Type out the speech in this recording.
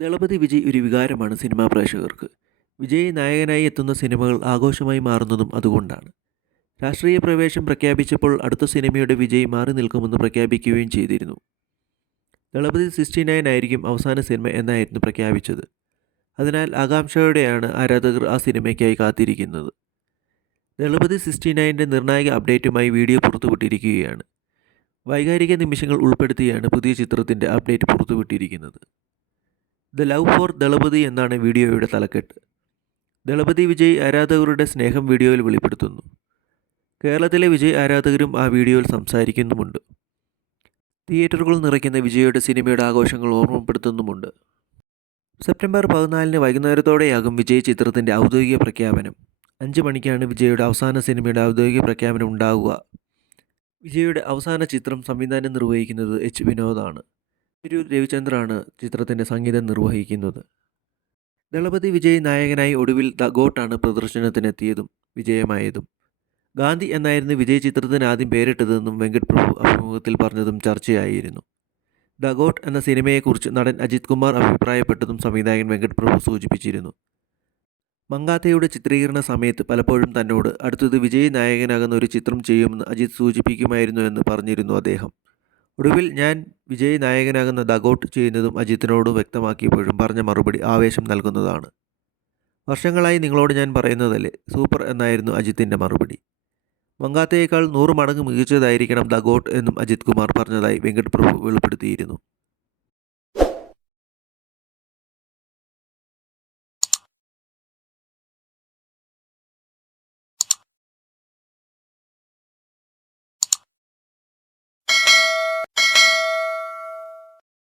ദളപതി വിജയ് ഒരു വികാരമാണ് സിനിമാ പ്രേക്ഷകർക്ക്. വിജയ് നായകനായി എത്തുന്ന സിനിമകൾ ആഘോഷമായി മാറുന്നതും അതുകൊണ്ടാണ്. രാഷ്ട്രീയ പ്രവേശം പ്രഖ്യാപിച്ചപ്പോൾ അടുത്ത സിനിമയുടെ വിജയ് മാറി നിൽക്കുമെന്ന് പ്രഖ്യാപിക്കുകയും ചെയ്തിരുന്നു. ദളപതി സിക്സ്റ്റി നയൻ ആയിരിക്കും അവസാന സിനിമ എന്നായിരുന്നു പ്രഖ്യാപിച്ചത്. അതിനാൽ ആകാംക്ഷയോടെയാണ് ആരാധകർ ആ സിനിമയ്ക്കായി കാത്തിരിക്കുന്നത്. ദളപതി സിക്സ്റ്റി നയന്റെ നിർണായക അപ്ഡേറ്റുമായി വീഡിയോ പുറത്തുവിട്ടിരിക്കുകയാണ്. വൈകാരിക നിമിഷങ്ങൾ ഉൾപ്പെടുത്തിയാണ് പുതിയ ചിത്രത്തിന്റെ അപ്ഡേറ്റ് പുറത്തുവിട്ടിരിക്കുന്നത്. ദ ലവ് ഫോർ ദളപതി എന്നാണ് വീഡിയോയുടെ തലക്കെട്ട്. ദളപതി വിജയ് ആരാധകരുടെ സ്നേഹം വീഡിയോയിൽ വെളിപ്പെടുത്തുന്നു. കേരളത്തിലെ വിജയ് ആരാധകരും ആ വീഡിയോയിൽ സംസാരിക്കുന്നുമുണ്ട്. തിയേറ്ററുകൾ നിറയ്ക്കുന്ന വിജയുടെ സിനിമയുടെ ആഘോഷങ്ങൾ ഓർമ്മപ്പെടുത്തുന്നുമുണ്ട്. സെപ്റ്റംബർ പതിനാലിന് വൈകുന്നേരത്തോടെയാകും വിജയ് ചിത്രത്തിന്റെ ഔദ്യോഗിക പ്രഖ്യാപനം. അഞ്ച് മണിക്കാണ് വിജയുടെ അവസാന സിനിമയുടെ ഔദ്യോഗിക പ്രഖ്യാപനം ഉണ്ടാവുക. വിജയുടെ അവസാന ചിത്രം സംവിധാനം നിർവഹിക്കുന്നത് എച്ച് വിനോദാണ്. തിരൂർ രവിചന്ദ്രാണ് ചിത്രത്തിന്റെ സംഗീതം നിർവഹിക്കുന്നത്. ദളപതി വിജയ് നായകനായി ഒടുവിൽ ദ ഗോട്ടാണ് പ്രദർശനത്തിനെത്തിയതും വിജയമായതും. ഗാന്ധി എന്നായിരുന്നു വിജയ് ചിത്രത്തിന് ആദ്യം പേരിട്ടതെന്നും വെങ്കട് പ്രഭു അഭിമുഖത്തിൽ പറഞ്ഞതും ചർച്ചയായിരുന്നു. ദ ഗോട്ട് എന്ന സിനിമയെക്കുറിച്ച് നടൻ അജിത് കുമാർ അഭിപ്രായപ്പെട്ടതും സംവിധായകൻ വെങ്കട് പ്രഭു സൂചിപ്പിച്ചിരുന്നു. മങ്കാത്തയുടെ ചിത്രീകരണ സമയത്ത് പലപ്പോഴും തന്നോട് അടുത്തത് വിജയ് നായകനാകുന്ന ഒരു ചിത്രം ചെയ്യുമെന്ന് അജിത് സൂചിപ്പിക്കുമായിരുന്നു എന്ന് പറഞ്ഞിരുന്നു അദ്ദേഹം. ഒടുവിൽ ഞാൻ വിജയ് നായകനാകുന്ന ദഗൌട്ട് ചെയ്യുന്നതും അജിത്തിനോട് വ്യക്തമാക്കിയപ്പോഴും പറഞ്ഞ മറുപടി ആവേശം നൽകുന്നതാണ്. വർഷങ്ങളായി നിങ്ങളോട് ഞാൻ പറയുന്നതല്ലേ? സൂപ്പർ എന്നായിരുന്നു അജിത്തിന്റെ മറുപടി. മങ്കാത്തയേക്കാൾ നൂറ് മടങ്ങ് മികച്ചതായിരിക്കണം ദഗോട്ട് എന്നും അജിത് കുമാർ പറഞ്ഞതായി വെങ്കട് പ്രഭു വെളിപ്പെടുത്തിയിരുന്നു.